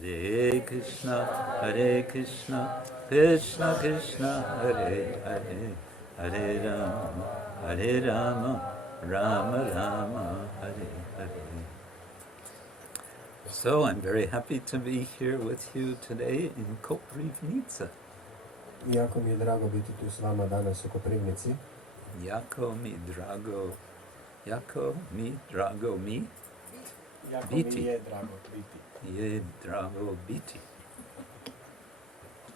Hare Krishna, Krishna Krishna, Hare Hare, Hare Rama, Rama Rama, Hare Hare. So I'm very happy to be here with you today in Koprivnica. Jako mi je drago biti tu s vama danas u Koprivnici. Jako mi drago mi Jako biti. mi je drago biti. Je drago biti.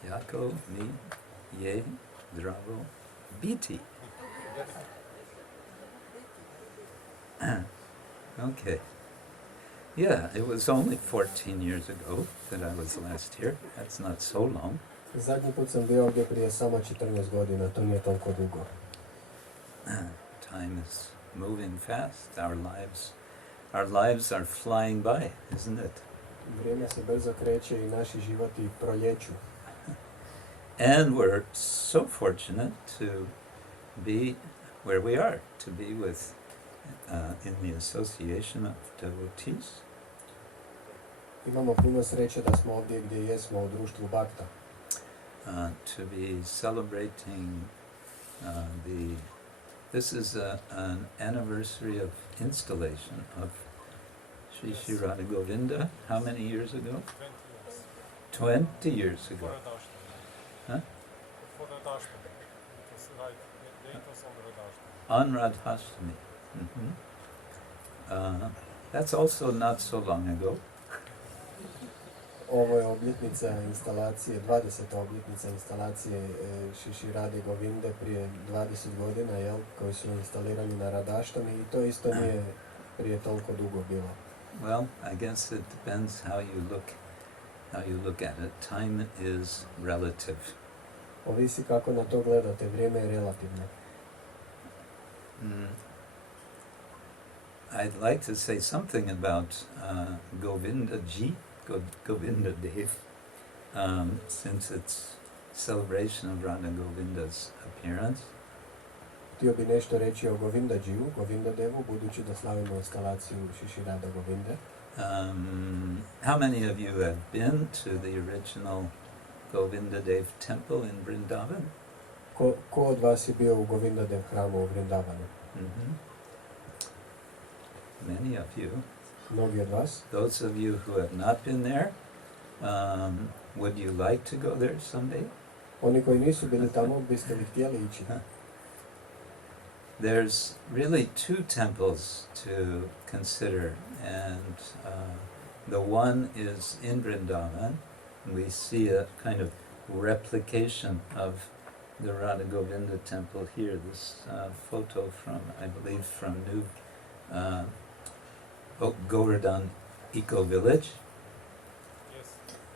Jako mi je drago biti. Okay. Yeah, it was only 14 years ago that I was last here. That's not so long. Zadnji put sam bio ovdje prije samo 14 godina, to nije toliko dugo. Time is moving fast. Our lives are flying by, isn't it? Vrijeme se brzo kreće i naši životi proljeću. And we're so fortunate to be where we are, to be with in the association of devotees. Imamo puno sreće da smo ovdje gdje jesmo u društvu Bhakta. To be celebrating this is an anniversary of installation of Sri Sri Radha Govinda. How many years ago? 20 years ago. Huh? On Radhashtami. Mm-hmm. That's also not so long ago. Ovo je obljetnica instalacije, 20. obljetnica instalacije Sri Radhe Govinde prije 20 godina, jel, koji su instalirani na Radhaštami i to isto nije prije toliko dugo bilo. Well, I guess it depends how you look at it. Time is relative. Ovisi kako na to gledate, vrijeme je relativno. I'd like to say something about Govinda Ji, Govinda Dev, since it's celebration of Radha Govinda's appearance. Htio bi nešto reći o Govindađiju, Govinda Devu, budući da slavimo instalaciju Sri Radha Govinde. How many of you have been to the original Govinda Dev temple in Vrindavan? Ko od vas je bio u Govinda Dev hramu u Vrindavanu? Mm-hmm. Many of you. Mnogi od vas. Those of you who have not been there, would you like to go there someday? Oni koji nisu bili tamo, biste li htjeli ići? There's really two temples to consider, and the one is in Vrindavan. We see a kind of replication of the Radha Govinda temple here. This photo from, I believe, from New Govardhan Eco Village. Yes.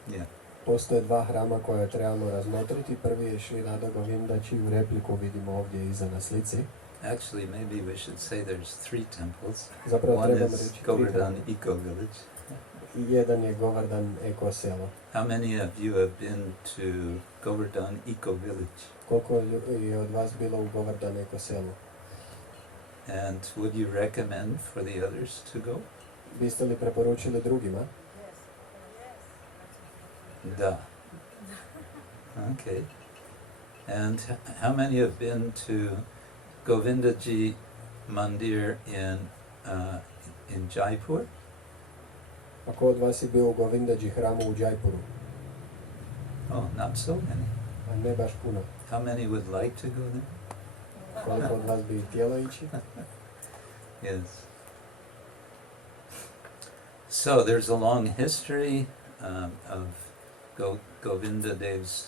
Yeah. Postoje dva hrama koje trebamo razmotriti. Prvi je Sri Radha Govinda, čiju repliku vidimo ovdje iza na slici. Actually, maybe we should say there's three temples. Zapravo One trebamo is reći Govardhan Eco Village. I jedan je Govardhan Eko Selo. How many of you have been to Govardhan Eco Village? Koliko je od vas bilo u Govardhan Eko Selu? And would you recommend for the others to go? Biste li preporučili drugima? Da. Okay. And how many have been to Govindaji Mandir in Jaipur? A ko od vas je bio u Govindađi hramu u Jaipuru? Oh, not so many. A ne baš puno. How many would like to go there? Koliko od vas bi htjelo ići? Yes. So there's a long history of Govinda Dev's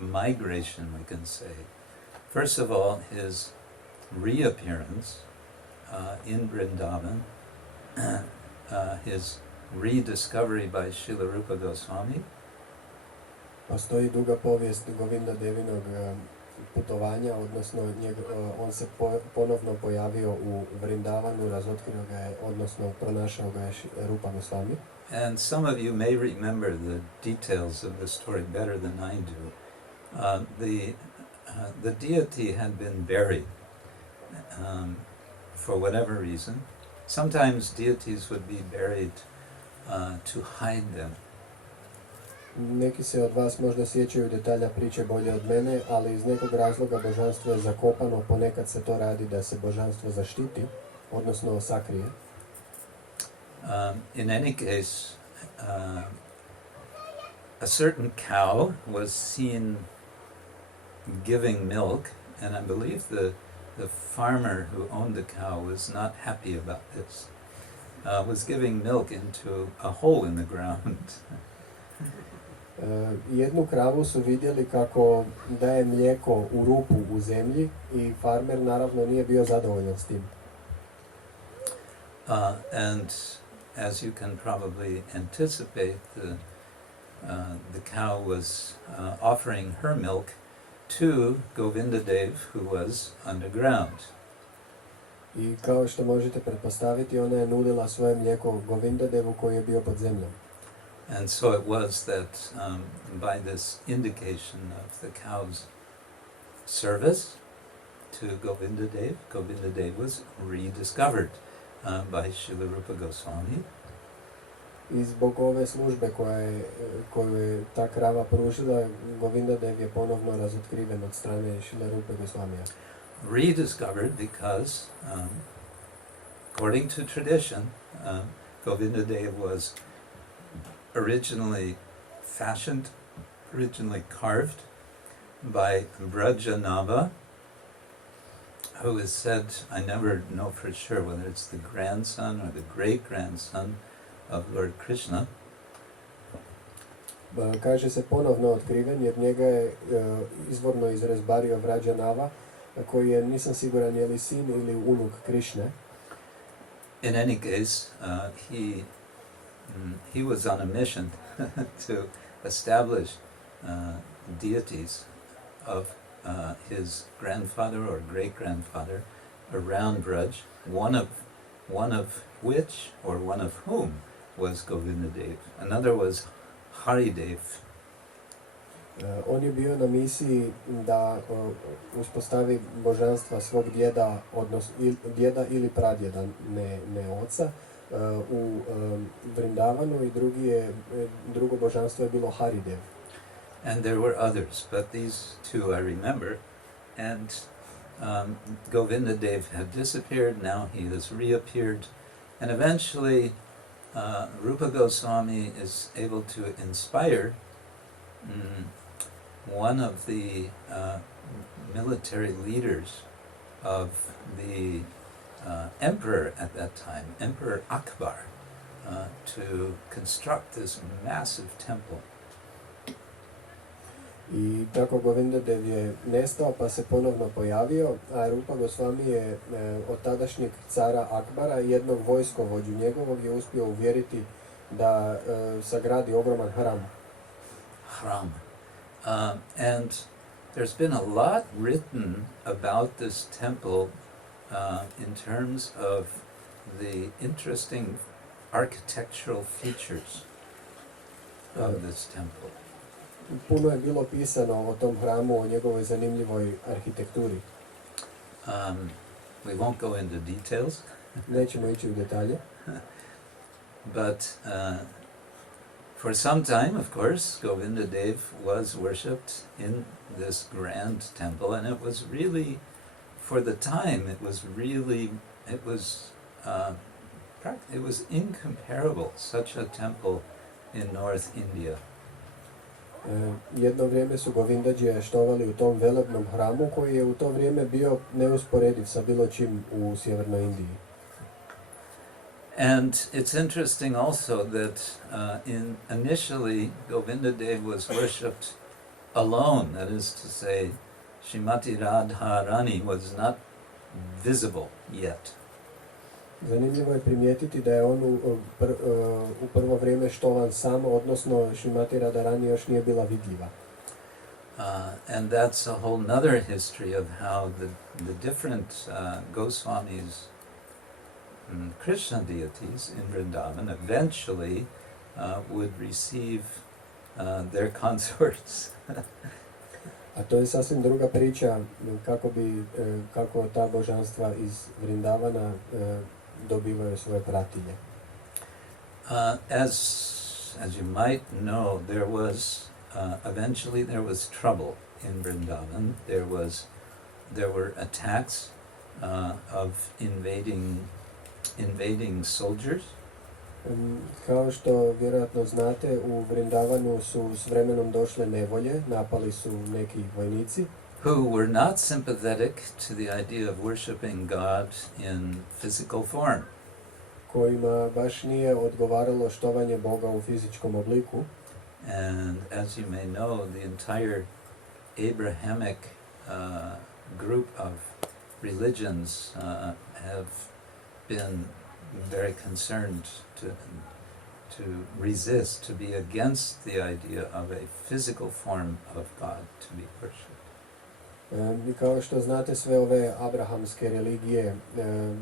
migration, we can say. First of all, his reappearance in Vrindavan, his rediscovery by Srila Rupa Goswami. Postoji duga povijest Govinda Devinog putovanja, odnosno on se ponovno pojavio u Vrindavanu, razotkrio ga je, odnosno pronašao ga je Rupa Goswami. And some of you may remember the details of the story better than I do. The deity had been buried for whatever reason. Sometimes deities would be buried to hide them Neki se od vas možda sjećaju detalja priče bolje od mene, ali iz nekog razloga božanstvo je zakopano, ponekad se to radi da se božanstvo zaštiti, odnosno sakrije. In any case, a certain cow was seen giving milk, and I believe the farmer who owned the cow was not happy about this. Was giving milk into a hole in the ground. Jednu kravu su vidjeli kako daje mlijeko u rupu u zemlji i farmer naravno nije bio zadovoljan s tim. And as you can probably anticipate, the cow was offering her milk to Govindadev, who was underground. I kao što možete pretpostaviti, ona je nudila svoje mlijeko Govindadevu koji je bio pod zemljom. And so it was that by this indication of the cow's service to Govindadev, Govindadev was rediscovered by Srila Rupa Goswami. I zbog ove službe koju je ta krava pružila, Govindadev je ponovno razotkriven od strane Srila Rupe Goswamija. Rediscovered because, according to tradition, Govindadev was originally fashioned, originally carved by Brajanava, who is said, I never know for sure whether it's the grandson or the great-grandson of Lord Krishna. Kaže se ponovno otkriven jer njega je izvorno izrezbario Brajanava, koji je, nisam siguran je li sin ili unuk Krišne. In any case, he was on a mission to establish deities of his grandfather or great-grandfather around Braj, one of which, or one of whom, was Govindadev. Another was Haridev. On je bio na misiji da uspostavi božanstva svog djeda, odnosno djeda ili pradjeda, ne oca, u Vrindavanu i drugo božanstvo je bilo Haridev. And there were others, but these two I remember. And Govindadev had disappeared, now he has reappeared. And eventually Rupa Goswami is able to inspire one of the military leaders of the emperor at that time, Emperor Akbar, to construct this massive temple. I tako Govindadev je nestao pa se ponovno pojavio, a Rupa Goswami je od tadašnjeg cara Akbara, jednog vojskovođu njegovog, je uspio uvjeriti da sagradi ogroman hram. And there's been a lot written about this temple in terms of the interesting architectural features of this temple. Puno je bilo pisano o tom hramu, o njegovoj zanimljivoj arhitekturi. We won't go into details. Nećemo ići u detalje. But for some time, of course, Govindadev was worshipped in this grand temple, and it was really, for the time, it was incomparable, such a temple in North India. Jedno vrijeme su Govindadžije štovali u tom velebnom hramu koji je u to vrijeme bio neusporediv sa bilo čim u sjevernoj Indiji. And it's interesting also that initially Govindadev was worshipped alone, that is to say, Srimati Radharani was not visible yet. Zanimljivo je primijetiti da je on u prvo vrijeme štovan sam, odnosno Srimati Radharani još nije bila vidljiva. And that's a whole nother history of how the different Goswamis, Krishna deities in Vrindavan eventually would receive their consorts. A to je sasvim druga priča kako ta božanstva iz Vrindavana dobivaju svoje pratilje. As as you might know, there was eventually there was trouble in Vrindavan. There were attacks of invading soldiers. Kao što vjerojatno znate, u Vrindavanu su s vremenom došle nevolje, napali su neki vojnici who were not sympathetic to the idea of worshiping God in physical form. kojima baš nije odgovaralo štovanje Boga u fizičkom obliku. And as you may know, the entire Abrahamic group of religions have been very concerned to resist, to be against the idea of a physical form of God to be worshipped. I kao što znate, sve ove abrahamske religije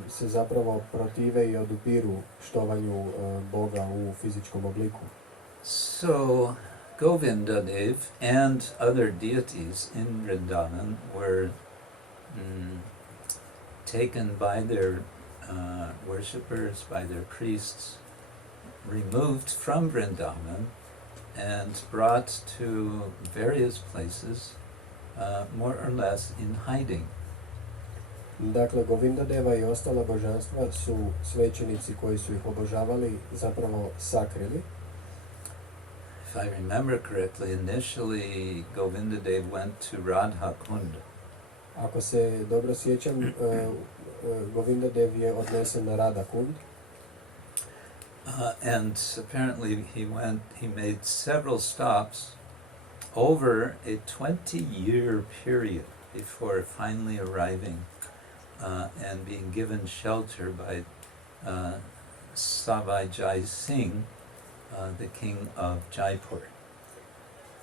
se zapravo protive i odupiru štovanju Boga u fizičkom obliku. So Govinda Dev and other deities in Vrindavan were taken by their worshippers, by their priests, removed from Vrindavan and brought to various places, more or less in hiding. Dakle, Govindadeva I ostala božanstva su svećenici koji su ih obožavali zapravo sakrili. If I remember correctly, initially Govindadev went to Radha Kund. Ako se dobro sjećam, Govindadev je odnesen na Radha Kund. And apparently he made several stops over a 20-year period before finally arriving and being given shelter by Savai Jai Singh, the king of Jaipur.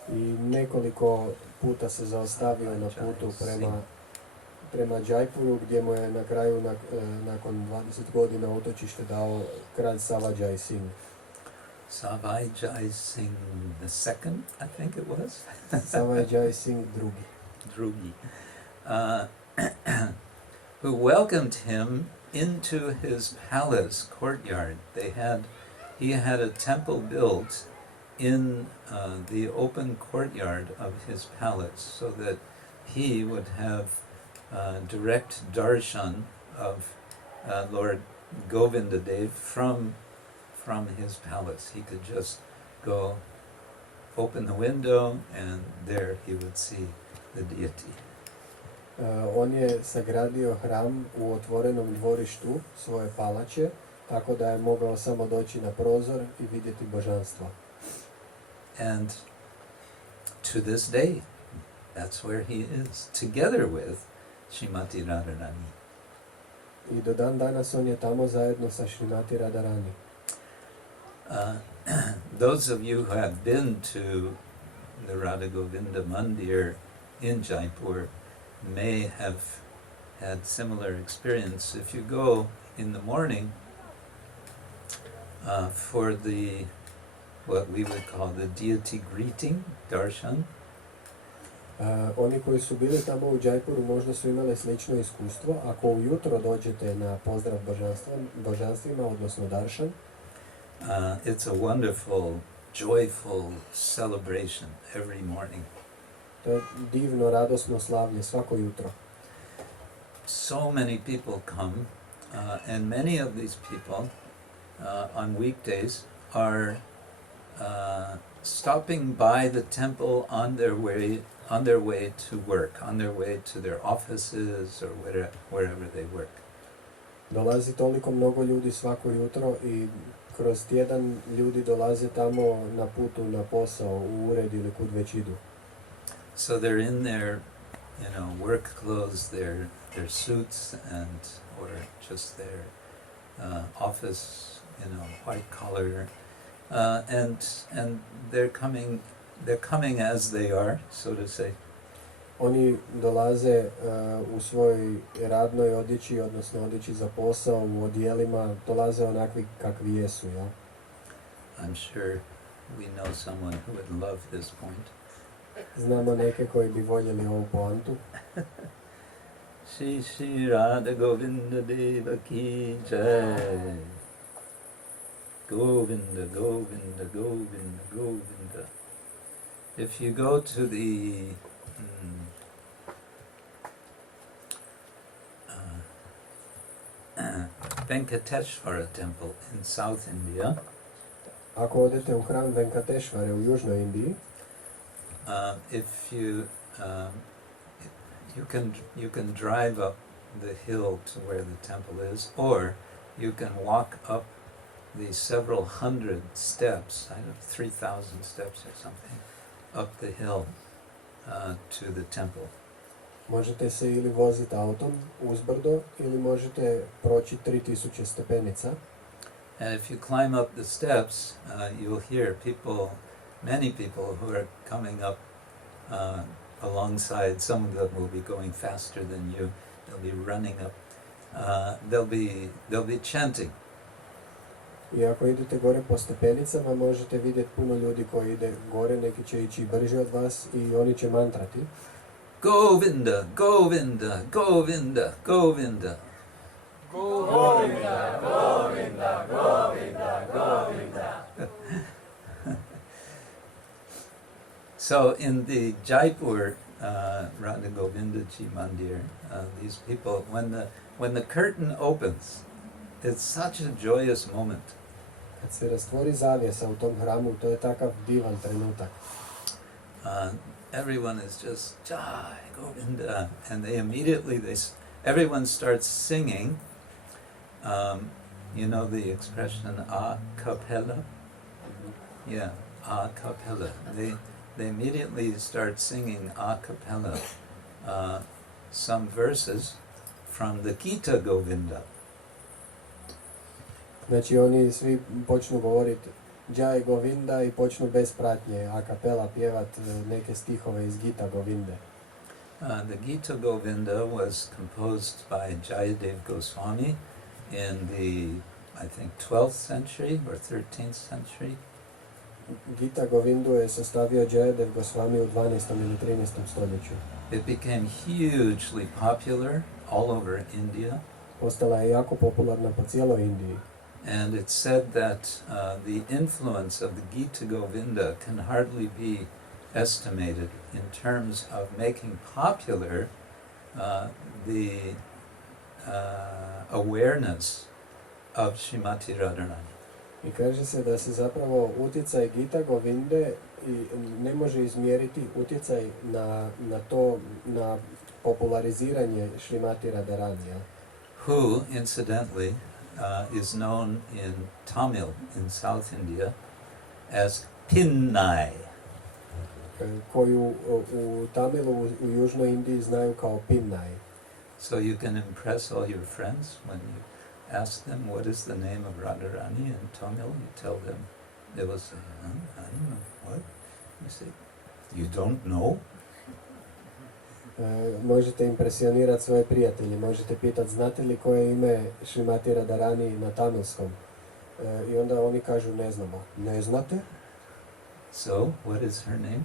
I nekoliko puta se zaostavio na putu prema Jaipuru, gdje mu je na kraju nakon 20 godina utočište dao kralj Savai Singh. Savai Jai Singh II, I think it was. Savai Singh Drugi. Who welcomed him into his palace courtyard. He had a temple built in the open courtyard of his palace so that he would have direct darshan of Lord Govindadev from his palace. He could just go open the window and there he would see the deity. On je sagradio hram u otvorenom dvorištu svoje palače, tako da je mogao samo doći na prozor I vidjeti božanstva. And to this day, that's where he is, together with Srimati Radharani. I do dan danas on je tamo zajedno sa Srimati Radharani. Those of you who have been to the Radha Govinda Mandir in Jaipur may have had similar experience. If you go in the morning for what we would call the deity greeting, darshan. Oni koji su bili tamo u Jaipuru možda su imali slično iskustvo. Ako ujutro dođete na pozdrav božanstvima, odnosno darshan, it's a wonderful, joyful celebration every morning. To je divno, radosno slavlje svako jutro. So many people come, and many of these people on weekdays are stopping by the temple on their way to work, on their way to their offices or wherever they work. Dolazi toliko mnogo ljudi svako jutro I kroz tjedan ljudi dolaze tamo na putu na posao, u ured ili kud već idu. So they're in their, work clothes, their suits, or just their office, white collar, and they're coming as they are, so to say. Oni dolaze u svojoj radnoj odjeći, odnosno odjeći za posao, u odijelima, dolaze onakvi kakvi jesu, ja? I'm sure we know someone who would love this point. Znamo neke koji bi voljeli ovu poantu. Shri Shri Radha Govinda Deva ki jai. Govinda, Govinda, Govinda, Govinda. If you go to the Venkateshwara temple in South India, Ako odete u hram Venkateshvare u Južnoj Indiji, if you you can drive up the hill to where the temple is, or you can walk up the several hundred steps, I don't know, 3,000 steps or something, up the hill to the temple. možete se ili voziti autom uzbrdo ili možete proći 3000 stepenica. And if you climb up the steps, you'll hear many people who are coming up alongside. Some of them will be going faster than you. They'll be running up. They'll be chanting. I ako idete gore po stepenicama, možete vidjeti puno ljudi koji ide gore, neki će ići brže od vas i oni će mantrati. Govinda, Govinda, Govinda, Govinda. Govinda, Govinda, Govinda, Govinda. So in the Jaipur Radha Govindaji Mandir, these people, when the curtain opens, it's such a joyous moment. Kad se rastvori zavjesa u tom hramu, to je takav divan trenutak. Everyone is just Jai Govinda, and they immediately everyone starts singing. You know the expression a cappella? Yeah, a cappella. They immediately start singing a cappella some verses from the Gita Govinda. Znači oni svi počnu govoriti Jai Govinda i počnu bez pratnje a kapela pjevat neke stihove iz Gita Govinde. The Gita Govinda was composed by Jayadev Goswami in the, I think, 12th century or 13th century. Gita Govindu je sastavio Jayadev Goswami u 12. ili 13. stoljeću. It became hugely popular all over India. Postala je jako popularna po cijeloj Indiji. And it's said that the influence of the Gita Govinda can hardly be estimated in terms of making popular the awareness of Srimati Radharani. I kaže se da se zapravo utjecaj Gita Govinde i ne može izmjeriti utjecaj na populariziranje Srimati Radharani. Who, incidentally, is known in Tamil in South India as Pinnai. Koju u Tamilu u Južnoj Indiji znaju kao Pinnai. So you can impress all your friends when you ask them what is the name of Radharani in Tamil. You tell them, they will say, I don't know, what? You say, you don't know? Možete impresionirati svoje prijatelje, možete pitati znate li koje je ime Srimati Radharani na tamilskom. I onda oni kažu ne znamo. Ne znate? So, what is her name?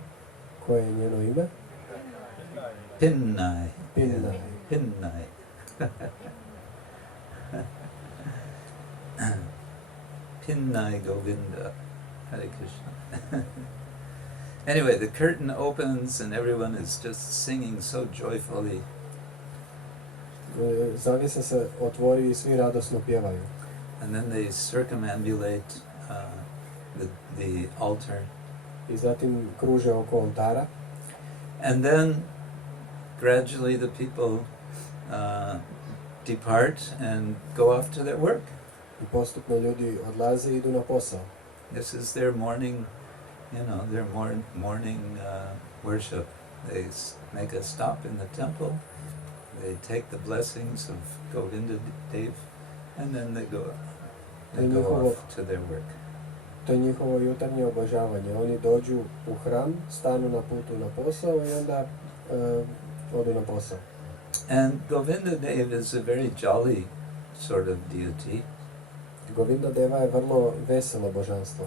Koje je njeno ime? Pinnai. Pinnai. Yeah, Pinnai. Pinnai Govinda. Hare Krishna. Anyway, the curtain opens and everyone is just singing so joyfully. Zavjesa se otvori i svi radosno pjevaju. And then they circumambulate the altar. I zatim kruže oko oltara. And then gradually the people depart and go off to their work. I postupno ljudi odlaze i idu na posao. This is their morning, their morning worship. They make a stop in the temple. They take the blessings of Govinda Dev, and then they go off to their work. To je njihovo jutarnje obožavanje. Oni dođu u hram, stanu na putu na posao i onda odu na posao. And Govinda Dev is a very jolly sort of deity. Govinda Deva je vrlo veselo božanstvo.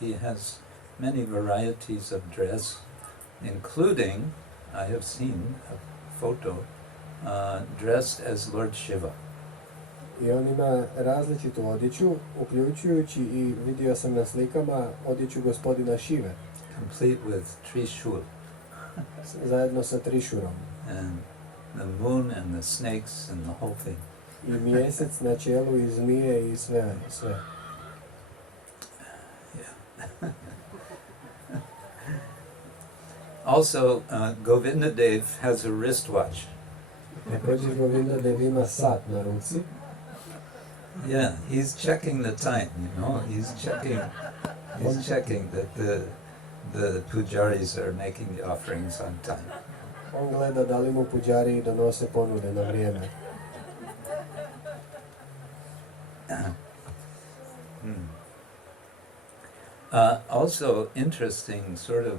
He has many varieties of dress, including, I have seen a photo, dressed as Lord Shiva. I on ima različitu odjeću, uključujući i vidio sam na slikama odjeću gospodina Šive, complete with Trishul zajedno sa Trišurom. and the moon and the snakes and the whole thing. I mjesec na čelu i zmije i sve. Also, Govinda Dev has a wristwatch. Također Govinda Dev ima sat na ruci. Yeah, he's checking the time, he's checking that the pujaris are making the offerings on time. On gleda da li mu puđari donose ponude na vrijeme. Also interesting sort of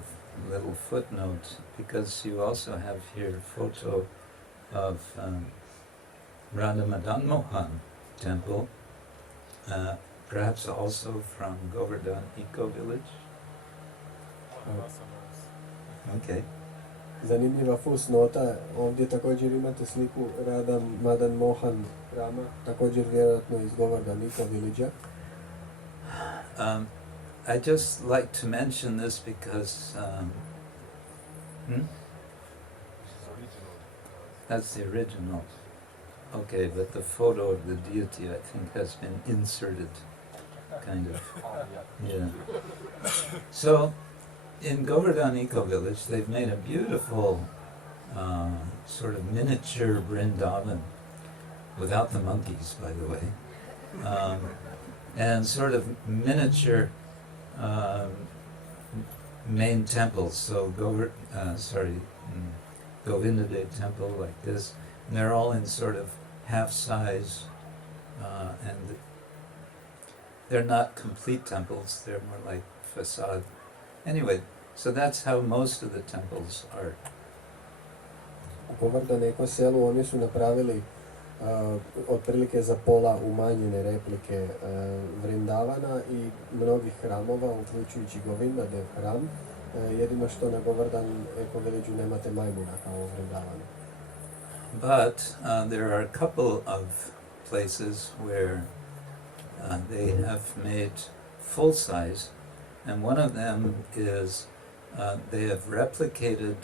little footnote, because you also have here a photo of Radha Madan Mohan temple, perhaps also from Govardhan Eco-Village. Okay. Zanimljiva fusnota, ovdje također imate sliku Radha Madan Mohan Rama, također vjerojatno iz Govardhan Eco-Village. I just like to mention this because that's the original. Okay, but the photo of the deity, I think, has been inserted, kind of. Yeah. So, in Govardhan Eco-Village, they've made a beautiful sort of miniature Vrindavan, without the monkeys, by the way, and sort of miniature main temples. So Govinda Dev temple like this, and they're all in sort of half size, and they're not complete temples, they're more like facade. Anyway, so that's how most of the temples are. U Govardhan Eko selu oni su napravili otprilike za pola umanjene replike Vrindavana i mnogih hramova, uključujući Govinda Dev hram. Jedino što na Govardhan Eko Village nemate majmuna kao u Vrindavanu. But there are a couple of places where they have made full size, and one of them is they have replicated,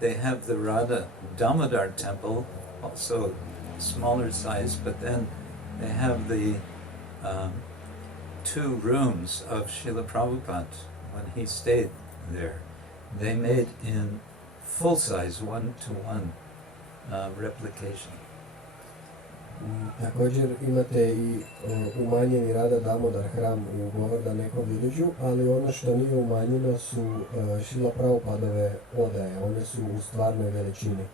they have the Radha Damodar temple, also smaller size, but then they have the 2 rooms of Srila Prabhupada when he stayed there. They made in full size, 1-to-1 replication. Također imate i umanjeni Radha Damodar hram u Govardhan Eko Village, ali ono što nije umanjeno su Srila Prabhupadove odaje, one su u stvarnoj veličini.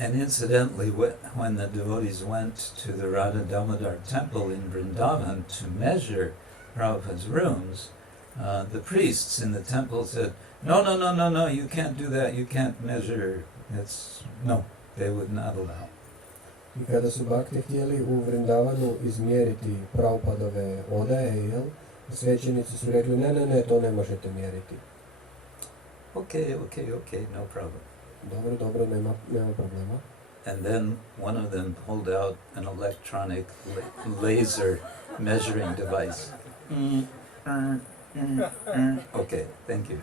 And incidentally, when the devotees went to the Radha Damodar temple in Vrindavan to measure Prabhupada's rooms, the priests in the temple said, no, you can't do that, you can't measure, they would not allow. I kada su bakte htjeli u Vrindavanu izmjeriti Prabhupadove odaje, svećenici su rekli, ne, to ne možete mjeriti. Okay, no problem. Dobro, nema problema. And then one of them pulled out an electronic laser measuring device. Okay, thank you.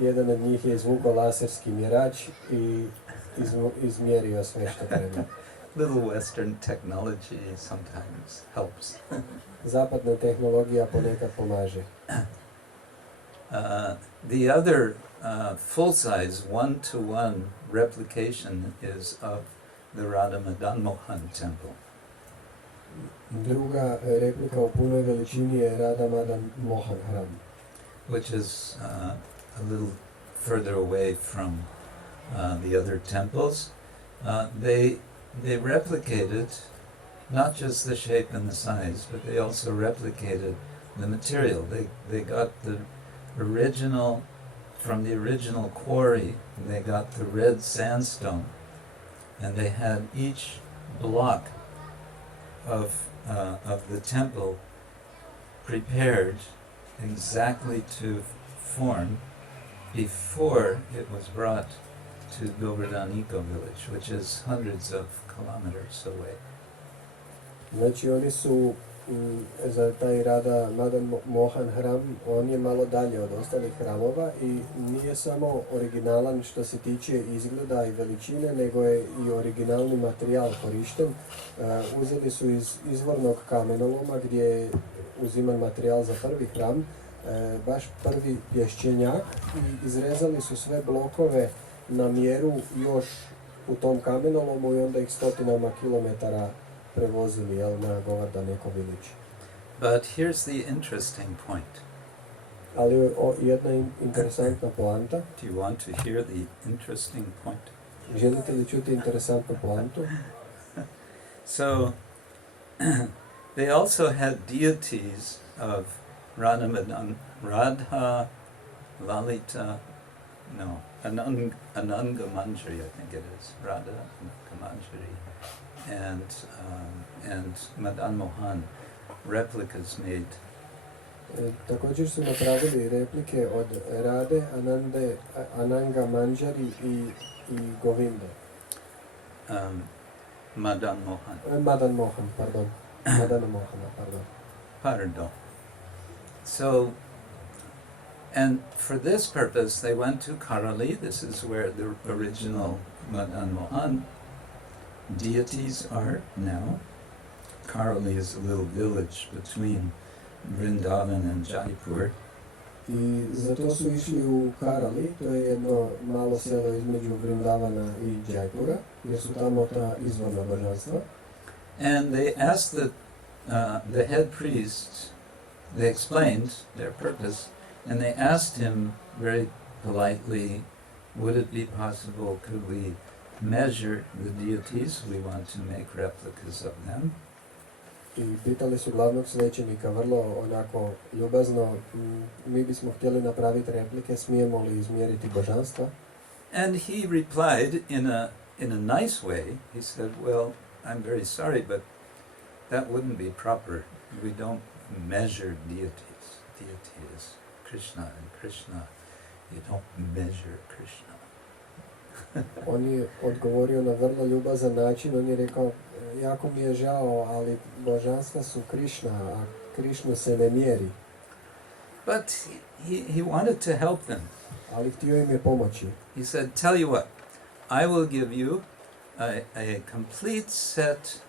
Jedan od njih je izvukao laserski mjerač i izmjerio sve što treba. Little Western technology sometimes helps. Zapadna tehnologija ponekad pomaže. The other full-size 1-to-1 replication is of the Radha Madan Mohan temple. Druga replika u punoj veličini je Radha Madan Mohan hram, which is a little further away from the other temples. They replicated not just the shape and the size, but they also replicated the material. They got the original, from the original quarry, they got the red sandstone, and they had each block of the temple prepared exactly to form before it was brought to Govardhan Eco Village, which is hundreds of kilometers away. Znači oni su za taj Radha Madan Mohan hram, on je malo dalje od ostalih hramova i nije samo originalan što se tiče izgleda i veličine, nego je i originalni materijal korišten. Uzeli su iz izvornog kamenoloma gdje je uziman materijal za prvi hram, baš prvi pješčenjak, i izrezali su sve blokove na mjeru još u tom kamenolomu i onda ih stotinama kilometara prevozili na Govardhan Eco Village. But here's the interesting point. Ali jedna interesantna poanta. Do you want to hear the interesting point? Želite li čuti interesantnu poantu? So, they also had deities of Radha, Lalita, Ananga Manjari, I think it is, Radha Manjari, and Madan Mohan, replicas made. Također su napravili replike od Rade, Ananga Manjari i Govinde. Madan Mohan. Madan Mohan, pardon. Madana Mohana, pardon. Pardon. So, and for this purpose, they went to Karali. This is where the original Madan Mohan deities are now. Karali is a little village between Vrindavan and Jaipur. I zato su išli u Karali, to je jedno malo selo između Vrindavana i Jaipura, jer su tamo ta izvorna božanstva. And they asked the head priest, they explained their purpose, and they asked him very politely, would it be possible, could we measure the deities? We want to make replicas of them. I pitali su glavnog svećenika vrlo onako ljubazno, mi bismo htjeli napraviti replike, smijemo li izmjeriti božanstva? And he replied in a nice way. He said, well, I'm very sorry, but that wouldn't be proper. We don't measure deities. Deity is Krishna, and Krishna, you don't measure Krishna. On je odgovorio na vrlo ljubazan način, on je rekao, jako mi je žao, ali božanstva su Krishna, a Krishna se ne mjeri. But he wanted to help them. Ali htio im je pomoći. He said, tell you what, I will give you a complete set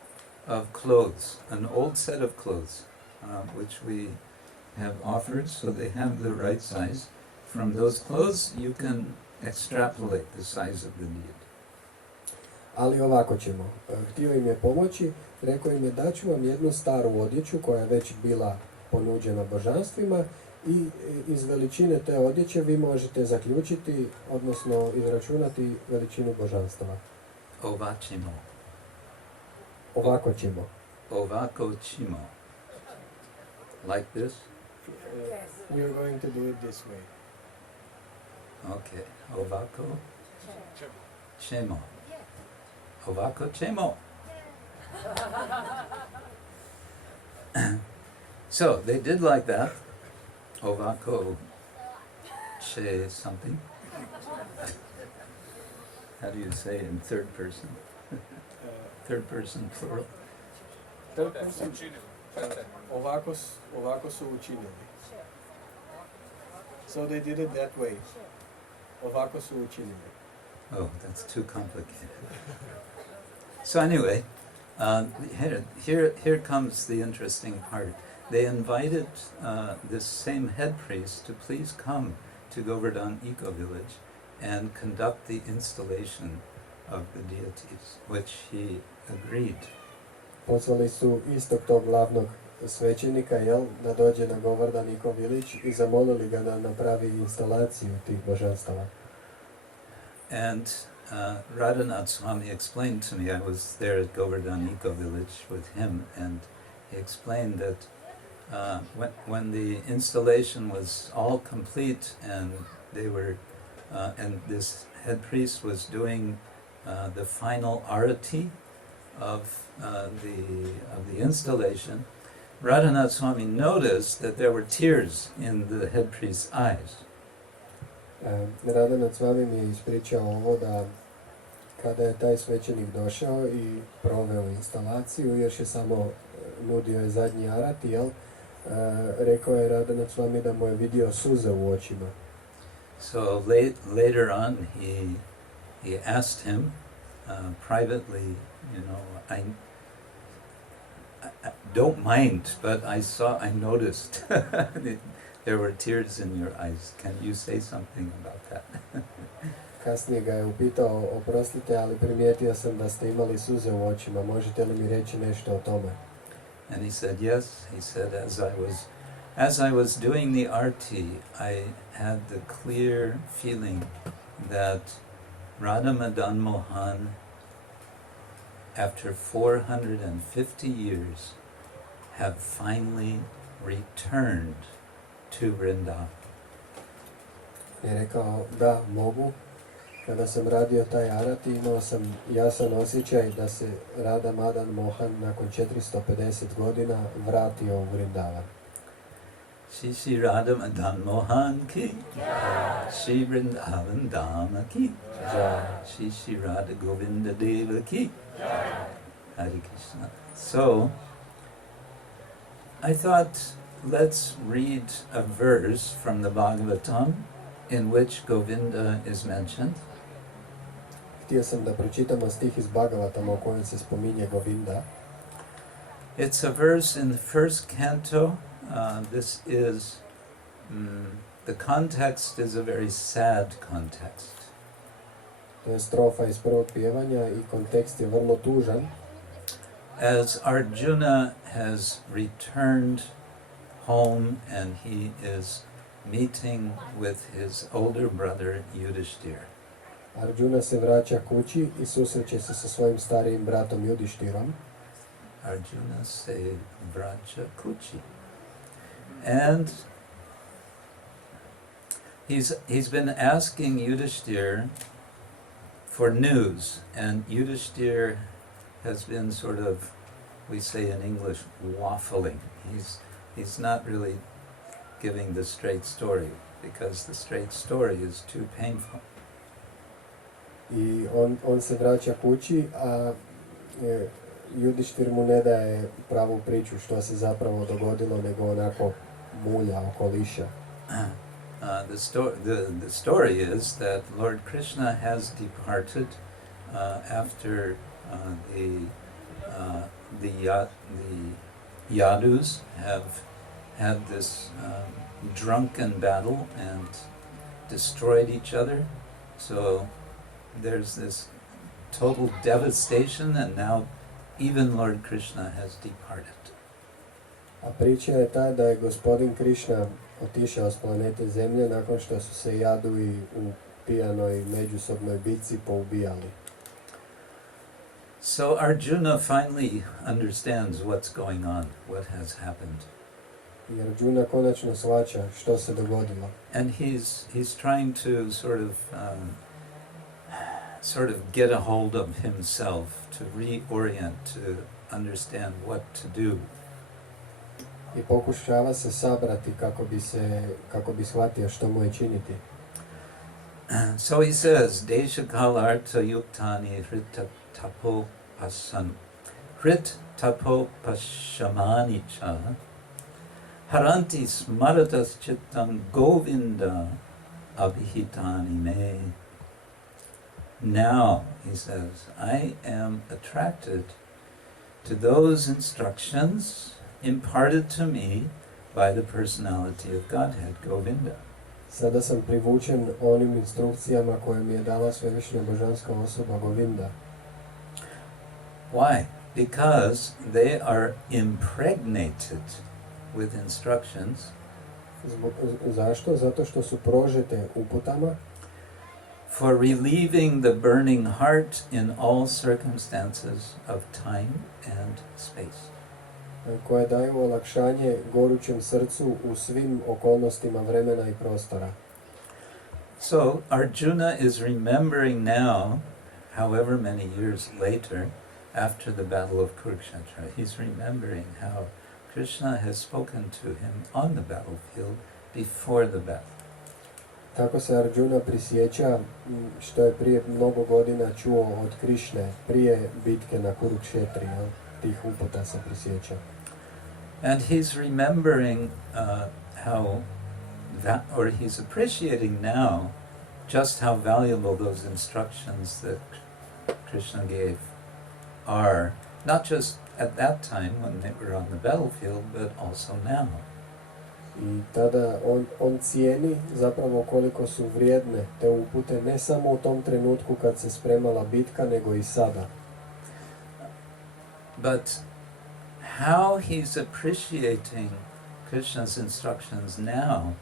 of clothes, an old set of clothes, which we have offered, so they have the right size. From those clothes you can extrapolate the size of the deity. Ali ovako ćemo. Htio im je pomoći, rekao im je daću vam jednu staru odjeću koja je već bila ponuđena božanstvima i iz veličine te odjeće vi možete zaključiti, odnosno izračunati veličinu božanstava. Ovachimo. Ovako ćemo. Ovako chimo. Like this? We are going to do it this way. Okay. Ovako chemo. Ovako chemo. So they did like that. Ovako che something. How do you say in third person? Third person plural. Third person. Ovako su učinili. So they did it that way. Ovako su učinili. Oh, that's too complicated. So anyway, here comes the interesting part. They invited this same head priest to please come to Govardhan Eco Village and conduct the installation of the deities, which he agreed. Pozvali su istog tog glavnog svećenika, da dođe na Govardhan Eco Village i zamolili ga da napravi instalaciju tih božanstava. And Radhanath Swami explained to me, I was there at Govardhan Eco Village with him, and he explained that when the installation was all complete and they were, and this head priest was doing the final arati of the installation, Radhanath Swami noticed that there were tears in the head priest's eyes. Radhanath Swami mi je ispričao ovo da kada je taj svećenik došao i proveo instalaciju, još je samo nudio je zadnji arati, jel? Rekao je Radhanath Swami da mu je vidio suze u očima. So later on he asked him privately, you know, I don't mind, but I noticed there were tears in your eyes. Can you say something about that? Kasnije ga je upitao, oprostite, ali primijetio sam da ste imali suze u očima, možete li mi reći nešto o tome? And he said, yes. He said, as I was doing the arti, I had the clear feeling that Radha Madan Mohan, after 450 years, have finally returned to Vrindavan. Je rekao, da, mogu. Kada sam radio taj arati, imao sam jasan osjećaj da se Radha Madan Mohan nakon 450 godina vratio u Vrindavan. Shri Shri Radha Madan Mohan ki, Shri Vrindavan Dama ki, Shri Shri Radha Govinda Deva ki, Hare Krishna. So, I thought, let's read a verse from the Bhagavatam in which Govinda is mentioned. Htio sam da pročitamo stih iz Bhagavatama u kojem se spominje Govinda. It's a verse in the first canto. This is, the context is a very sad context. To je strofa iz prvog pjevanja i kontekst je vrlo tužan. As Arjuna has returned home and he is meeting with his older brother Yudhishthir. Arjuna se vraća kući i susreće se sa svojim starijim bratom Judištirom. Arjuna se vraća kući. And he's been asking Yudhishthir for news, and Yudhishthir has been sort of, we say in English, waffling. He's not really giving the straight story, because the straight story is too painful. I on se vraća kući, a Judištir mu ne daje pravu priču što se zapravo dogodilo, nego onako mulja, okoliša. The story is that Lord Krishna has departed after the Yadus have had this drunken battle and destroyed each other. So there's this total devastation, and now even Lord Krishna has departed. A priča je ta da je gospodin Krišna otišao s planete Zemlje nakon što su se Jaduji u pijanoj međusobnoj bitci poubijali. So Arjuna finally understands what's going on, what has happened. I Arjuna konačno shvaća što se dogodilo. And he's trying to sort of get a hold of himself, to reorient, to understand what to do. I pokušava se sabrati kako bi shvatio što mu je činiti. So he says, Desha kalarta yuktani hrit tapo pasan, hrit tapo pashamani cha, haranti smaratas chittam govinda abhitani me. Now, he says, I am attracted to those instructions imparted to me by the personality of Godhead, Govinda. Sada sam privučen onim instrukcijama koje mi je dala svevišnja božanska osoba Govinda. Why? Because they are impregnated with instructions Zašto? Zato što su prožete uputama for relieving the burning heart in all circumstances of time and space. koje daju olakšanje gorućem srcu u svim okolnostima vremena i prostora. So Arjuna is remembering now, however many years later, after the battle of Kurukshetra, he's remembering how Krishna has spoken to him on the battlefield before the battle. Tako se Arjuna prisjeća što je prije mnogo godina čuo od Krišne, prije bitke na Kurukšetri, tih uputa se prisjeća. And he's remembering or he's appreciating now just how valuable those instructions that Krishna gave are, not just at that time when they were on the battlefield, but also now. I tada on cijeni zapravo koliko su vrijedne te upute, ne samo u tom trenutku kad se spremala bitka, nego i sada. But how he's appreciating Krishna's instructions now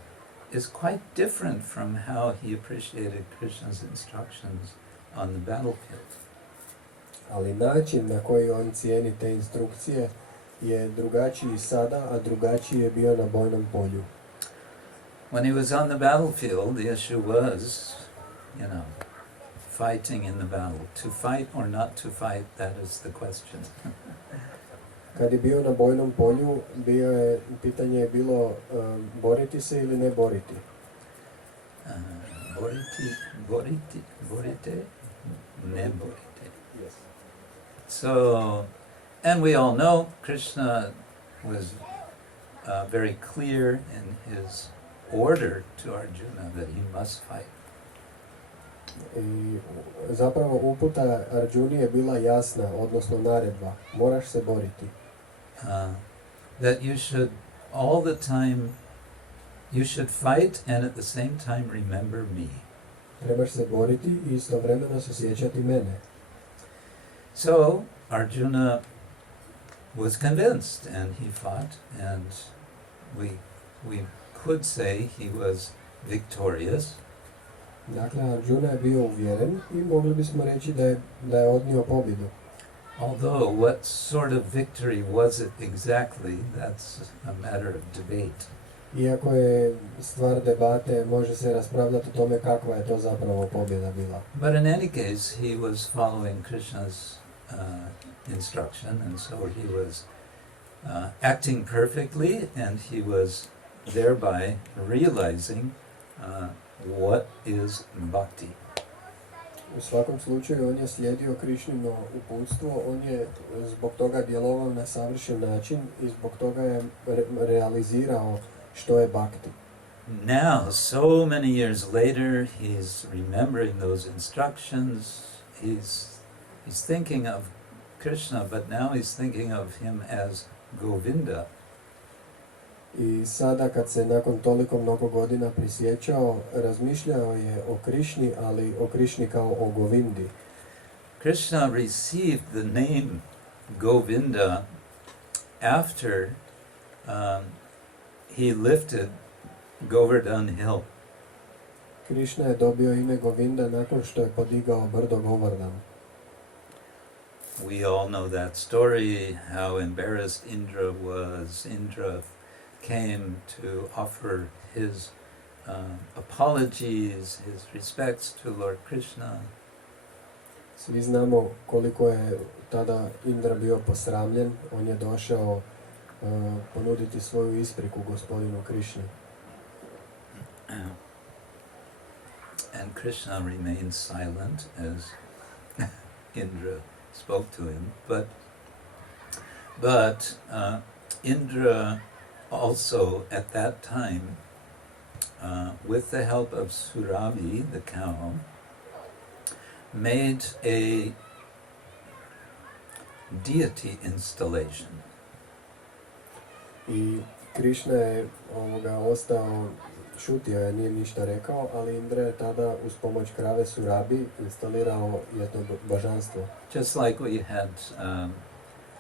is quite different from how he appreciated Krishna's instructions on the battlefield. Ali način na koji on cijeni te instrukcije je drugačiji sada, a drugačiji je bio na bojnom polju. When he was on the battlefield, the issue was, fighting in the battle. To fight or not to fight, that is the question. Kad je bio na bojnom polju, pitanje je bilo boriti se ili ne boriti. Borite, ne borite. Yes. So, and we all know Krishna was very clear in his order to Arjuna that he must fight. I zapravo uputa Arjuni je bila jasna, odnosno naredba. Moraš se boriti. That you should all the time, you should fight and at the same time remember me. Trebaš se boriti i istovremeno se sjećati mene. So Arjuna was convinced and he fought, and we could say he was victorious. Dakle, Arjuna je bio uvjeren i mogli bismo reći da je odnio pobjedu. Although what sort of victory was it exactly, that's a matter of debate. Iako je stvar debate, može se raspravljati o tome kakva je to zapravo pobjeda bila. But in any case, he was following Krishna's instruction, and so he was acting perfectly, and he was thereby realizing what is bhakti. U svakom slučaju on je slijedio Krišnino uputstvo, on je zbog toga djelovao na savršen način i zbog toga je realizirao što je bhakti. Now, so many years later, he's remembering those instructions. He's thinking of Krishna, but now he's thinking of him as Govinda. I sada kad se nakon toliko mnogo godina prisjećao, razmišljao je o Krišni, ali o Krišni kao o Govindi. Krishna received the name Govinda after he lifted Govardhan Hill. Krišna je dobio ime Govinda nakon što je podigao brdo Govardhan. We all know that story, how embarrassed Indra was. Indra came to offer his apologies, his respects to Lord Krishna. Svi znamo koliko je tada Indra bio posramljen. On je došao ponuditi svoju ispriku gospodinu Krišni. And Krishna remained silent as Indra spoke to him. But Indra also at that time, with the help of Surabhi, the cow, made a deity installation. I Krišna je ostao, šutio je, nije ništa rekao, ali Indra je tada uz pomoć krave Surabhi instalirao jedno božanstvo. Just like we had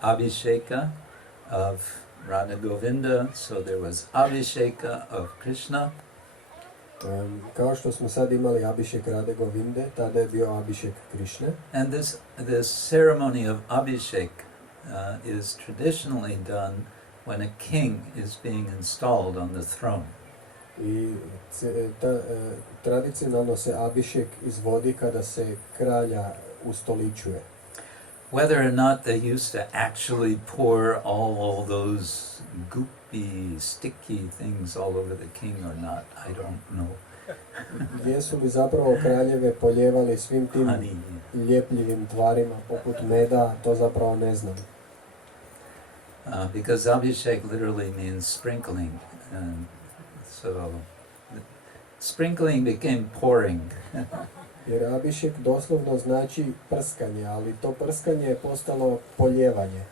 Abhisheka of Radha Govinda, so there was Abhisheka of Krishna. Kao što smo sad imali Abhishek Radhe Govinde, tada je bio Abhishek Krišne. And this ceremony of Abhishek is traditionally done when a king is being installed on the throne. I tradicionalno se Abhishek izvodi kada se kralja ustoličuje. Whether or not they used to actually pour all those be sticky things all over the king or not, I don't know. Jesu li zapravo kraljeve poljevali svim tim Honey. ljepljivim tvarima poput meda, to zapravo ne znam. Because Abhishek literally means sprinkling, and so sprinkling became pouring. Jer Abhishek doslovno znači prskanje, ali to prskanje je postalo poljevanje.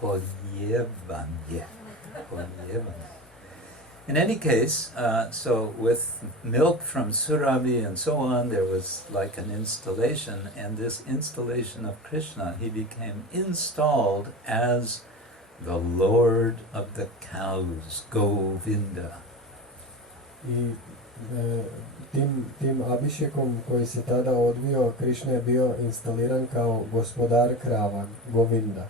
Poljevanje. In any case, so with milk from Surabhi and so on, there was like an installation, and this installation of Krishna, he became installed as the Lord of the cows, Govinda. I tim Abhishekom koji se tada odvio, Krishna je bio instaliran kao gospodar krava, Govinda.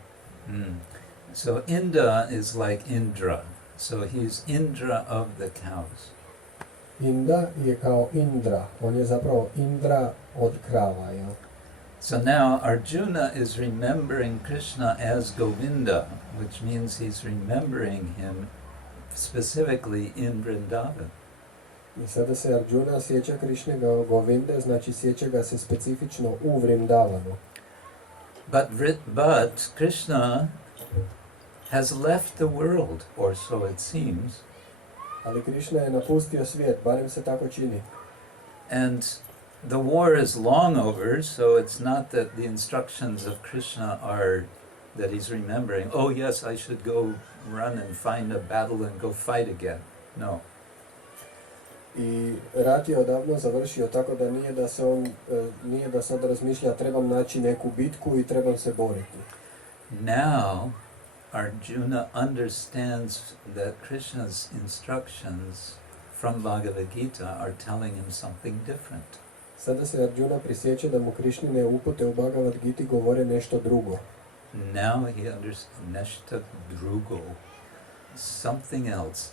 So Inda is like Indra. So he's Indra of the cows. Inda je kao Indra, on je zapravo Indra od krava, jel? So now Arjuna is remembering Krishna as Govinda, which means he's remembering him specifically in Vrindavan. I sada se Arjuna sjeća Krišne kao Govinde, znači sjeća ga se specifično u Vrindavanu. But Krishna has left the world, or so it seems. Ali Krišna je napustio svijet, barem se tako čini. And the war is long over, so it's not that the instructions of Krishna are that he's remembering, oh yes, I should go run and find a battle and go fight again. No. I rat je odavno završio, tako da nije da sad razmišlja trebam naći neku bitku i trebam se boriti. Now Arjuna understands that Krishna's instructions from Bhagavad Gita are telling him something different. Sada se Arjuna prisjeća da mu Krišnine upute u Bhagavad Giti govore nešto drugo. Now he understands neshta drugo, something else.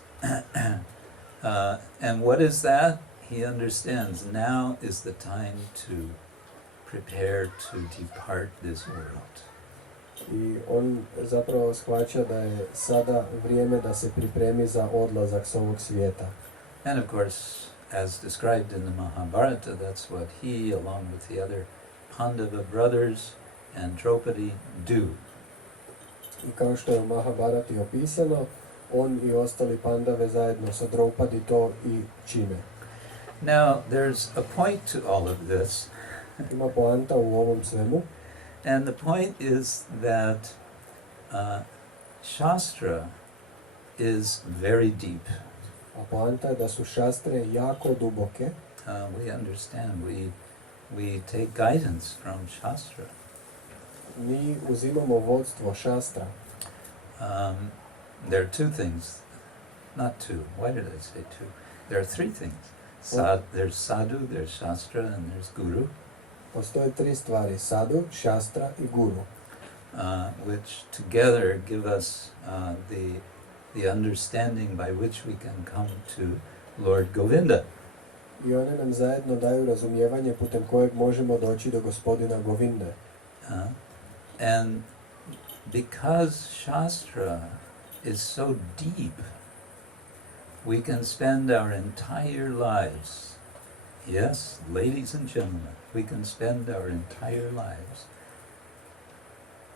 And what is that? He understands now is the time to prepare to depart this world. I on zapravo shvaća da je sada vrijeme da se pripremi za odlazak s ovog svijeta. And of course, as described in the Mahabharata, that's what he, along with the other Pandava brothers and Draupadi, do. I kao što je u Mahabharati opisano, on i ostali Pandave zajedno sa Draupadi to i čine. Now, there's a point to all of this. Ima poanta u ovom svemu. And the point is that Shastra is very deep. A poanta je da su šastre jako duboke. We understand, we take guidance from Shastra. Mi uzimamo vodstvo šastra. There are two things, not two, why did I say two? There are three things. There's sadhu, there's Shastra, and there's guru. Postoje tri stvari, sadhu, šastra i guru. Which together give us the understanding by which we can come to Lord Govinda. I one nam zajedno daju razumijevanje putem kojeg možemo doći do gospodina Govinde. And because Shastra is so deep, we can spend our entire lives, yes, ladies and gentlemen, we can spend our entire lives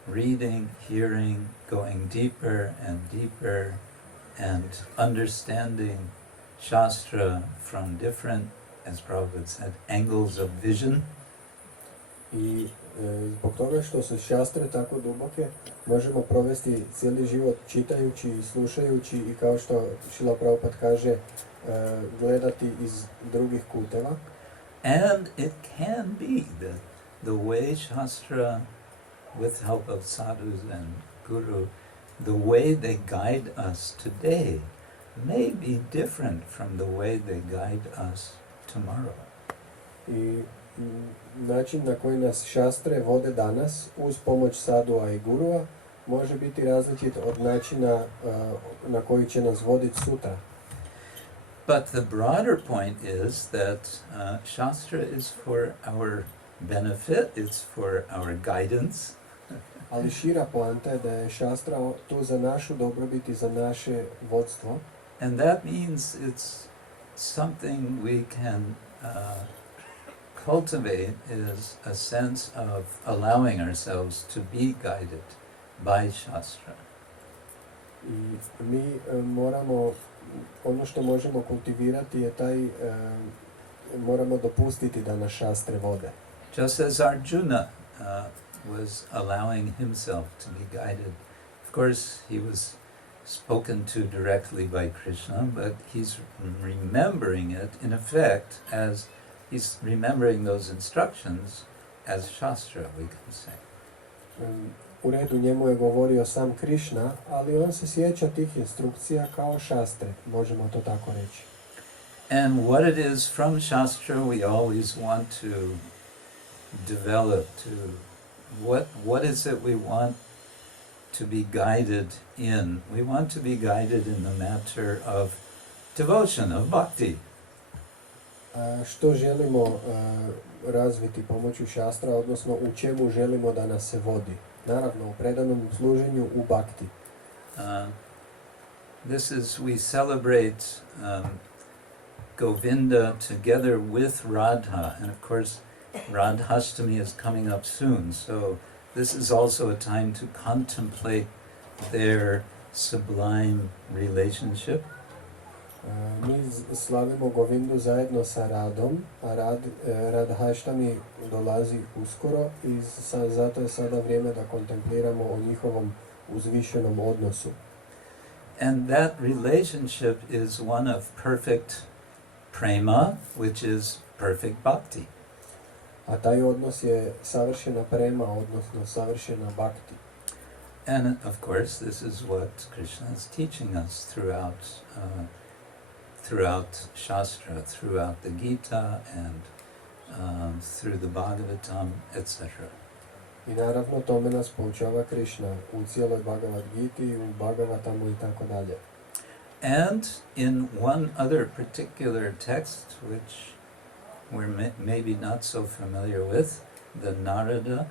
reading, hearing, going deeper and understanding Shastra from different, as Prabhupada said, angles of vision. I zbog toga što su šastre tako duboke, možemo provesti cijeli život čitajući i slušajući i kao što Šrila Prabhupada kaže, gledati iz drugih kuteva. And it can be that the way Shastra, with help of sadhus and guru, the way they guide us today may be different from the way they guide us tomorrow. I način na koji nas šastre vode danas uz pomoć sadua i gurua može biti različit od načina na koji će nas voditi sutra. But the broader point is that Shastra is for our benefit, it's for our guidance. Ali šira poanta je da je šastra tu za našu dobrobit i za naše vodstvo. And that means it's something we can cultivate is a sense of allowing ourselves to be guided by Shastra. I mi moramo, ono što možemo kultivirati je taj, moramo dopustiti da nas šastre vode. Just as Arjuna was allowing himself to be guided. Of course, he was spoken to directly by Krishna, but he's remembering it, in effect, as he's remembering those instructions as Shastra, we can say. U redu, njemu je govorio sam Krishna, ali on se sjeća tih instrukcija kao šastre, možemo to tako reći. And what it is from Shastra we always want to develop, what is it we want to be guided in? We want to be guided in the matter of devotion, of bhakti. Što želimo razviti pomoću šastra, odnosno u čemu želimo da nas se vodi? Naravno, u predanom služenju u bhakti. This is, we celebrate Govinda together with Radha, and of course Radhashtami is coming up soon, so this is also a time to contemplate their sublime relationship. Mi slavimo Govindu zajedno sa Radom, a Radhashtami dolazi uskoro i zato je sada vrijeme da kontempliramo o njihovom uzvišenom odnosu. And that relationship is one of perfect prema, which is perfect bhakti. A taj odnos je savršena prema, odnosno savršena bhakti. And of course, this is what Krishna is teaching us throughout Shastra, throughout the Gita, and through the Bhagavatam, etc. I naravno tome nas poučava Krishna u cijeloj Bhagavad Giti, u Bhagavatamu i tako dalje. And in one other particular text, which we're maybe not so familiar with, the Narada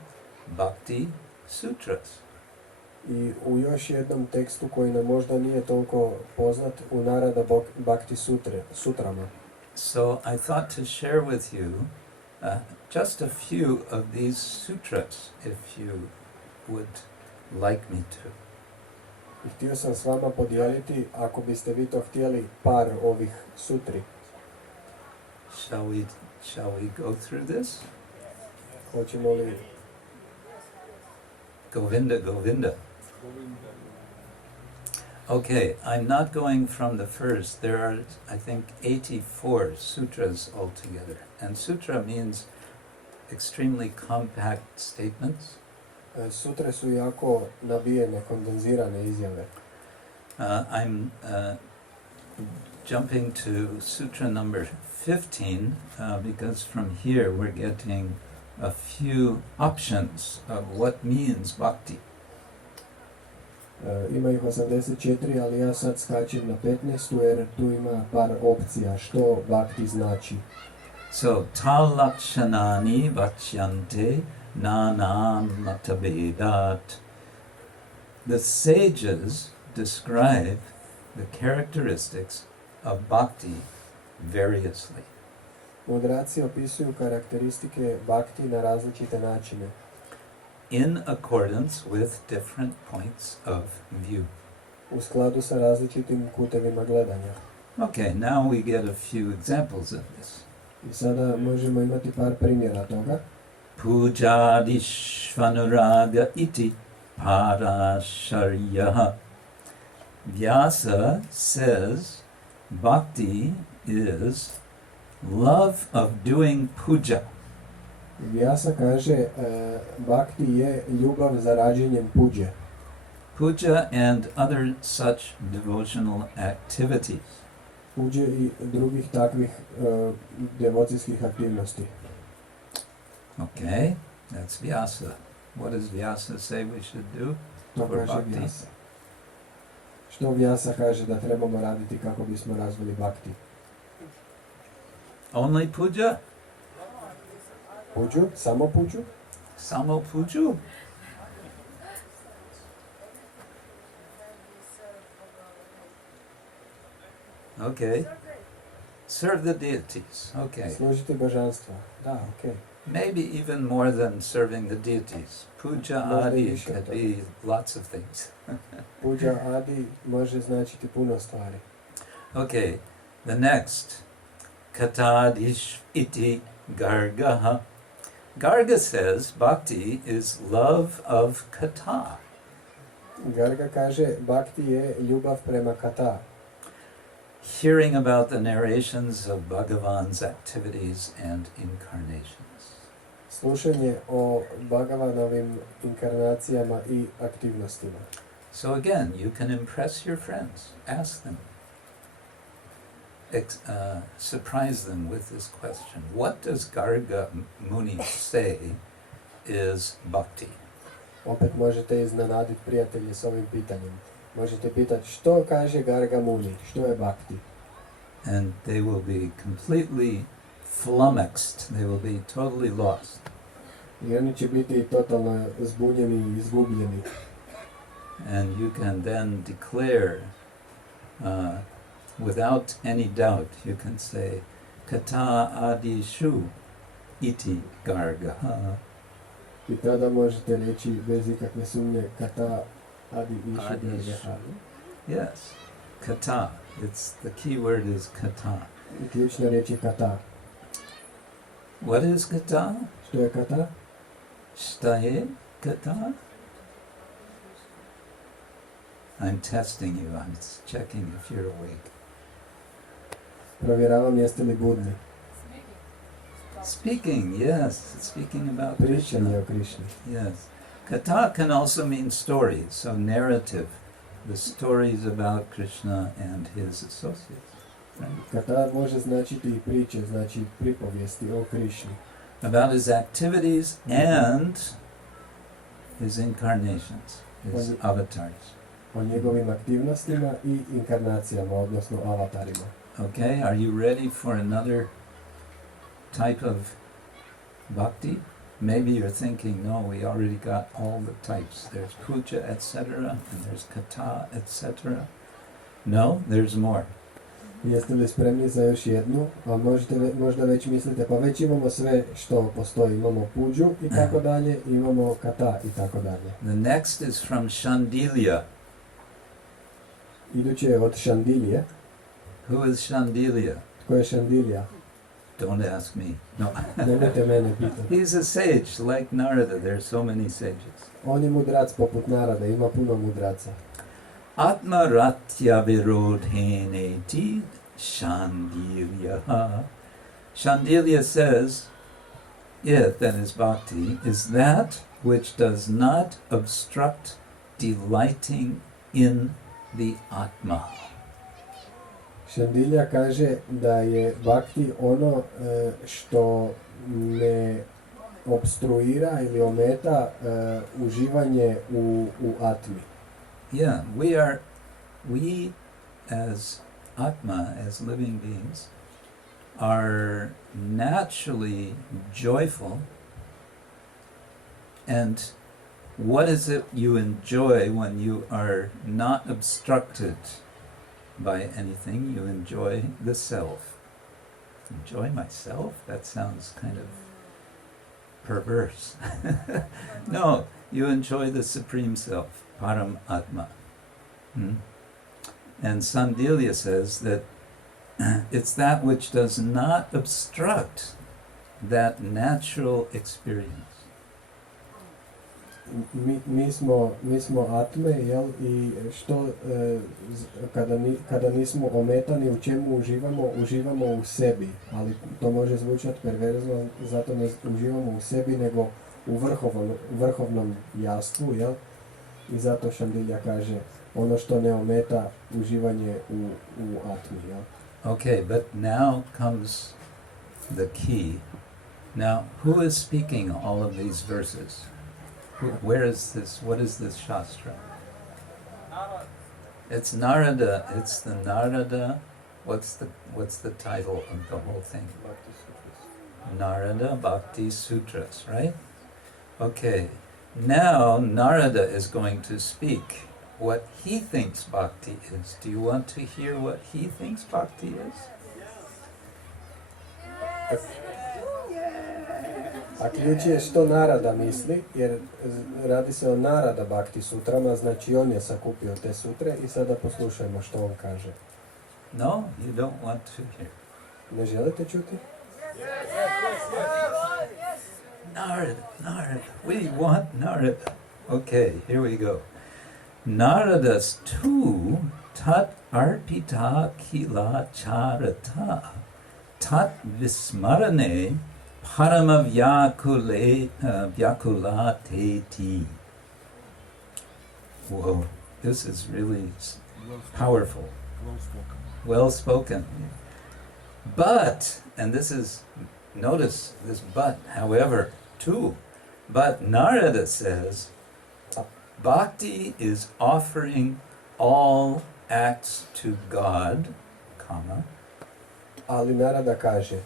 Bhakti Sutras. I u još jednom tekstu koji nam možda nije toliko poznat, u Narada Bhakti Sutrama. So I thought to share with you just a few of these sutras, if you would like me to. I htio sam s vama podijeliti, ako biste vi to htjeli, par ovih sutri. Shall we go through this? Hoćemo li? Govinda. Okay, I'm not going from the first. There are, I think, 84 sutras altogether. And sutra means extremely compact statements. Sutre su jako nabijene, kondenzirane izjave. I'm jumping to sutra number 15 because from here we're getting a few options of what means bhakti. Ima ih 84, ali ja sad skačem na 15 jer tu ima par opcija što bhakti znači. So, tal lakshanani vachyante nanam matavedat. The sages describe the characteristics of bhakti variously. Mudraci opisuju karakteristike bhakti na različite načine. In accordance with different points of view. U skladu sa različitim kutevima gledanja. Okay, now we get a few examples of this. I sada možemo imati par primjera toga. Pujadishvanuraga iti parasharyaha. Vyasa says bhakti is love of doing puja. Vyasa kaže bhakti je ljubav za rađenjem puđe. Puja and other such devotional activities. Puđe i drugih takvih devocijskih aktivnosti. Okay, that's Vyasa. What does Vyasa say we should do To for kaže bhakti? Vyasa. Što Vyasa kaže da trebamo raditi kako bismo razvili bhakti? Only puja? Puđu? Samo puđu? Samo puju? Okay. Serve the deities. Okay. Služiti božanstva. Da, ok. Maybe even more than serving the deities. Puja Možda i adi više od could toga. be lots of things. Puja adi može značiti puno stvari. Okay, the next. Katadish iti gargaha. Garga says bhakti is love of kata. Garga kaže, bhakti je ljubav prema kata. Hearing about the narrations of Bhagavan's activities and incarnations. Slušanje o Bhagavanovim inkarnacijama i aktivnostima. So again, you can impress your friends. Ask them. Surprise them with this question. What does Garga Muni say is bhakti? Opet možete iznenaditi prijatelje s ovim pitanjem. Možete pitati što kaže Garga Muni, što je bhakti. And they will be completely flummoxed. They will be totally lost. I oni će biti totalno zbunjeni i izgubljeni. And you can then declare, without any doubt, you can say, Kata adishu iti gargaha. I tada možete reći bez ikakve sumnje kata adi višu Adishu. gargaha. Yes, kata. The key word is kata. I ključna riječ je kata. What is kata? Što je kata? Šta je kata? I'm testing you. I'm checking if you're awake. Provjeravam jeste li budni. Speaking, yes. Speaking about Pričanje Krishna. o Krišni. Yes. Kata can also mean story, so narrative. The stories about Krishna and his associates. Right? Kata može značiti i priče, znači pripovijesti o Krišni. About his activities and his incarnations, his avatars. O njegovim aktivnostima i inkarnacijama, odnosno avatarima. Okay, are you ready for another type of bhakti? Maybe you're thinking, no, we already got all the types. There's puja, etc., and there's kata, etc. No, there's more. Jeste li spremni za još jednu? A možda već mislite, pa već imamo sve što postoji. Imamo puđu i tako dalje, imamo kata i tako dalje. The next is from Shandilya. Iduće je od Šandilje. Who is Shandilya? Tko je Šandilja? Don't ask me. No. Nemojte mene pitati. He's a sage, like Narada. There are so many sages. On je mudrac poput Narada, ima puno mudraca. Atmaratya virodheneti Shandilya. Shandilya says, that is bhakti, is that which does not obstruct delighting in the Atma. Šandilja kaže da je bhakti ono što ne obstruira ili ometa uživanje u atmi. Yeah, we as Atma, as living beings, are naturally joyful. And what is it you enjoy when you are not obstructed by anything? You enjoy the self. Enjoy myself? That sounds kind of perverse. No, you enjoy the Supreme Self, Param Atma. And Sandilya says that it's that which does not obstruct that natural experience. Mi smo atme, jel? I što kada nismo ometani u čemu uživamo u sebi, ali to može zvučati perverzno, zato ne uživamo u sebi, nego u vrhovnom jastvu, jel? I zato Šandilja kaže ono što ne ometa uživanje u atmi, jel? Okay, but now comes the key. Now, who is speaking all of these verses? Where is this? What is this Shastra? It's Narada. It's the Narada. What's the title of the whole thing? Narada Bhakti Sutras, right? Okay. Now Narada is going to speak what he thinks bhakti is. Do you want to hear what he thinks bhakti is? A ključ je što Narada misli, jer radi se o Narada Bhakti sutrama, znači on je sakupio te sutre i sada poslušajmo što on kaže. No, you don't want to hear. Ne želite čuti? Narada, we want Narada. Okay, here we go. Naradas tu tat arpita kila charata tat vismarane parama vyakulateti. Whoa, this is really powerful. Well spoken. But, and this is, notice this but, however, too. But Narada says, bhakti is offering all acts to God, comma, Ali Narada kaže,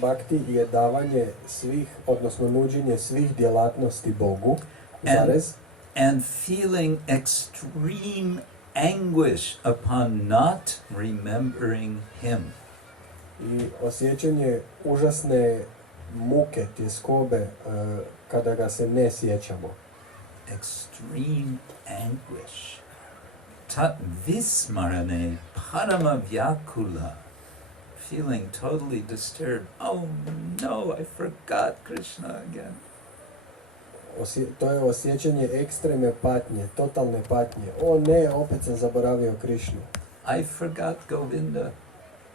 bhakti je davanje svih, odnosno nuđenje svih djelatnosti Bogu, zarez, and feeling extreme anguish upon not remembering him. I osjećanje užasne muke, tjeskobe, kada ga se ne sjećamo. Extreme anguish. Tat vismarane parama vyakula. Feeling totally disturbed. Oh no, I forgot Krishna again. To je osjećanje ekstremne patnje, totalne patnje. O ne, opet sam zaboravio Krišnu. I forgot Govinda.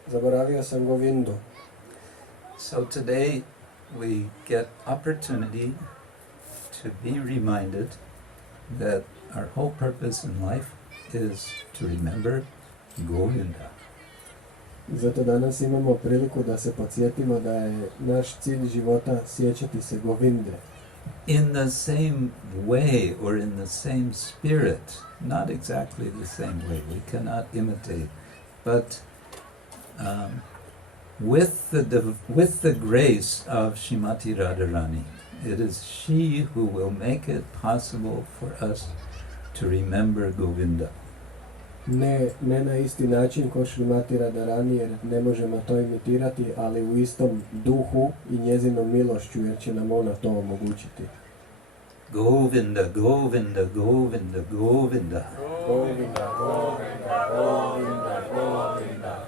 Zaboravio sam Govindu. So today we get opportunity to be reminded that our whole purpose in life is to remember Govinda. Zato danas imamo priliku da se podsjetimo da je naš cilj života sjećati se Govinde. In the same way or in the same spirit, not exactly the same way, we cannot imitate, but with the grace of Srimati Radharani, it is she who will make it possible for us to remember Govinda. Ne na isti način ko Srimati Radharani, jer ne možemo to imitirati, ali u istom duhu i njezinom milošću, jer će nam ona to omogućiti. Govinda, Govinda, Govinda, Govinda. Govinda, Govinda, Govinda, Govinda.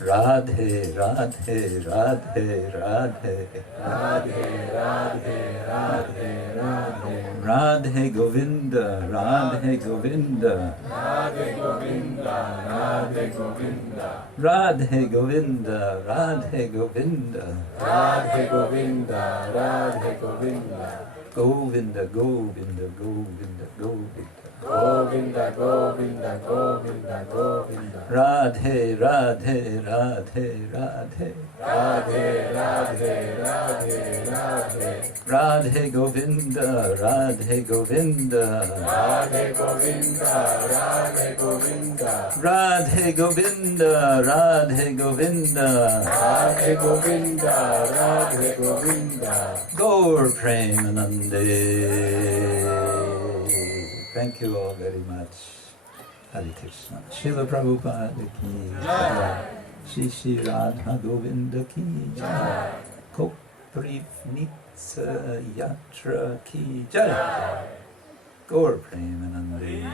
Radhe, Radhe, Radhe, Radhe. Radhe, Radhe, Radhe, Radhe. Radhe Govinda, Radhe Govinda. Radhe Govinda, Radhe Govinda. Radhe Govinda, Radhe Govinda. Radhe Govinda, Radhe Govinda. Govinda, Govinda, Govinda, Govinda. Govinda, Govinda, Govinda, Govinda. Radhe, Radhe, Radhe, Radhe. Radhe, Radhe, Radhe, Radhe. Radhe Govinda, Radhe Govinda. Radhe Govinda, Radhe Govinda. Radhe Govinda, Radhe Govinda. Radhe Govinda, Radhe Govinda. Gaur Premanande. Thank you all very much. Hare Krishna. Srila Prabhupada ki jai. Shri Shri Radha Govinda ki jai. Koprivnitsa Yatra ki jai. Gaur Premanande.